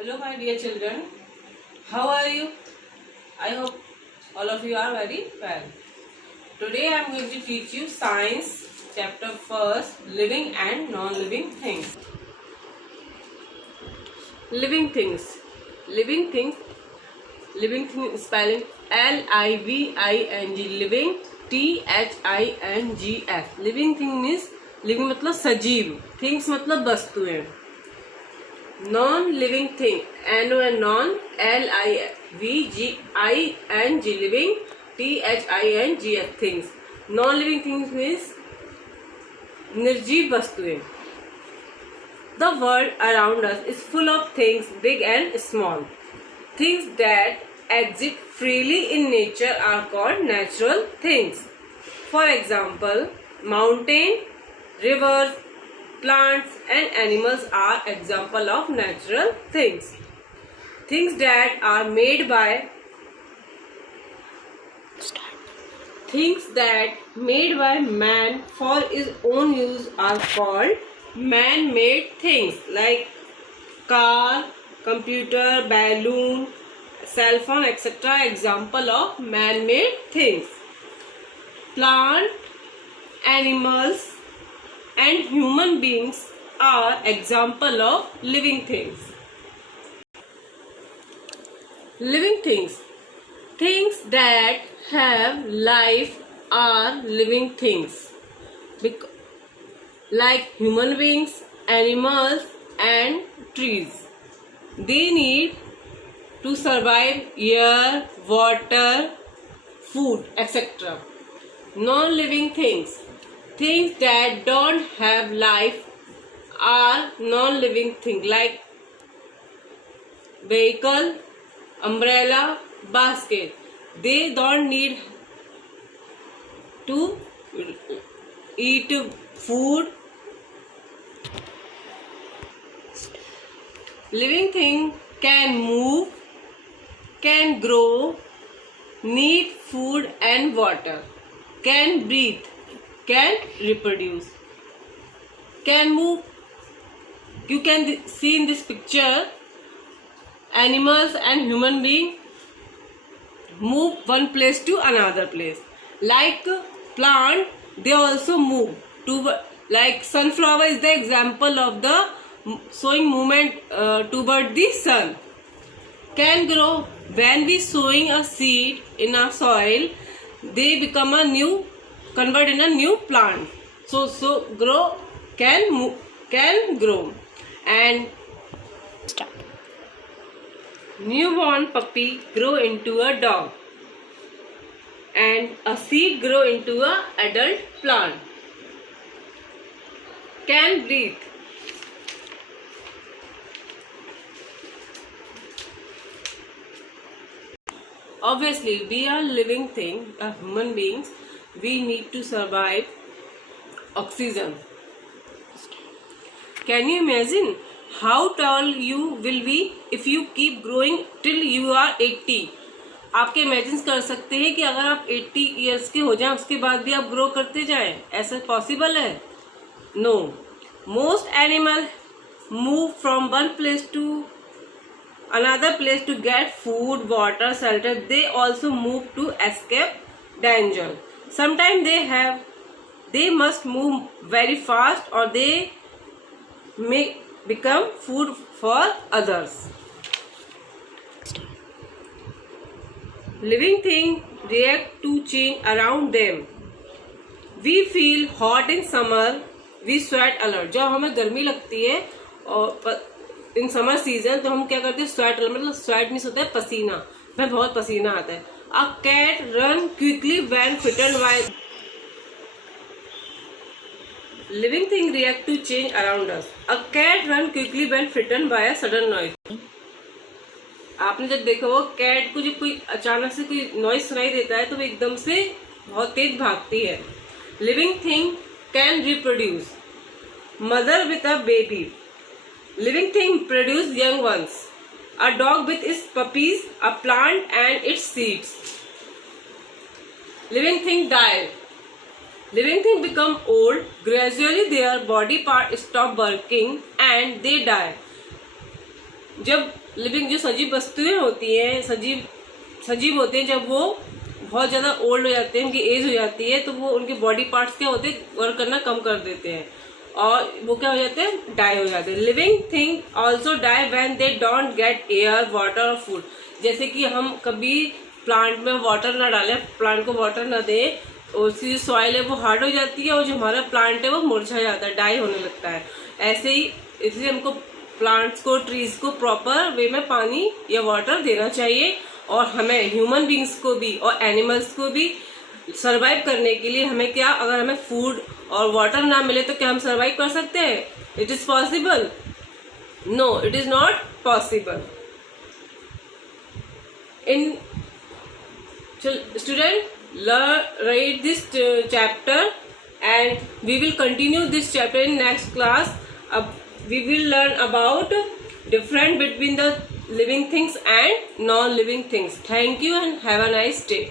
Hello my dear children, how are you? I hope all of you are very well. Today I am going to teach you science chapter first, living and non-living things. Living things. Living things spelling L-I-V-I-N-G, living T-H-I-N-G-S. Living thing means living मतलब सजीव, things मतलब वस्तुएं. Non living thing NON non LIVING living THINGS things. Non living things means निर्जीव वस्तुएं. The world around us is full of things big and small. Things that exist freely in nature are called natural things. For example, mountain, rivers, plants and animals are example of natural things. Things that are made by man for his own use are called man-made things, like car, computer, balloon, cell phone, etc. example of man-made things. Plant, animals and human beings are example of living things. Living things. Things that have life are living things. Like human beings, animals and trees. They need to survive air, water, food, etc. Non-living things. Things that don't have life are non-living things, like vehicle, umbrella, basket. They don't need to eat food. Living thing can move, can grow, need food and water, can breathe, can reproduce, can move. You can see in this picture animals and human beings move one place to another place. Like plant, they also move to, like sunflower is the example of the sowing movement toward the sun. Can grow. When we sowing a seed in a soil, they become convert in a new plant. So grow, can move, can grow. And newborn puppy grow into a dog, and a seed grow into a adult plant. Can breathe. Obviously, we are living things, human beings. We need to survive oxygen. Can you imagine how tall you will be if you keep growing till you are 80? आपके imagine कर सकते हैं कि अगर आप 80 years के हो जाएं उसके बाद भी आप ग्रो करते जाएं, ऐसा पॉसिबल है? No. Most animal move from one place to another place to get food, water, shelter. They also move to escape danger. Sometimes they must move very fast, or they may become food for others. Living things react to change around them. We feel hot in summer, we sweat a lot. जब हमें गर्मी लगती है और in summer season, तो हम क्या करते हैं? स्वेट, मतलब स्वेट मीन्स होता है पसीना, हमें बहुत पसीना आता है. A cat run quickly when frightened by. Living thing react to change around us. A cat run quickly when frightened by a sudden noise. आपने जब देखा वो कैट को जब कोई अचानक से कोई नॉइज सुनाई देता है तो वो एकदम से बहुत तेज भागती है. Living thing can reproduce. Mother with a baby. Living thing produce young ones. A dog with its puppies, a plant and its seeds. Living thing die. Living thing become old. Gradually their body part stop working and they die. जब living जो सजीव वस्तुएं होती हैं, सजीव होते हैं, जब वो बहुत ज़्यादा ओल्ड हो जाते हैं, उनकी एज हो जाती है, तो वो उनके बॉडी पार्ट्स क्या होते हैं, वर्क करना कम कर देते हैं और वो क्या हो जाते हैं, डाई हो जाते हैं। Living thing also die when they don't get air, water और फूड। जैसे कि हम कभी प्लांट में वाटर ना डालें, प्लांट को वाटर ना दें, उसकी जो सॉइल है वो हार्ड हो जाती है और जो हमारा प्लांट है वो मुरझा जाता है, डाई होने लगता है। ऐसे ही इसलिए हमको प्लांट्स को, ट्रीज को प्रॉपर वे में पानी या वाटर देना चाहिए। और हमें ह्यूमन बींग्स को भी और एनिमल्स को भी सरवाइव करने के लिए हमें क्या, अगर हमें फूड और वाटर ना मिले तो क्या हम सरवाइव कर सकते हैं? It is possible? No, it is not possible. इन student, read this chapter and we will continue this chapter in next class. We will learn about difference between the living things and non-living things. Thank you and have a nice day.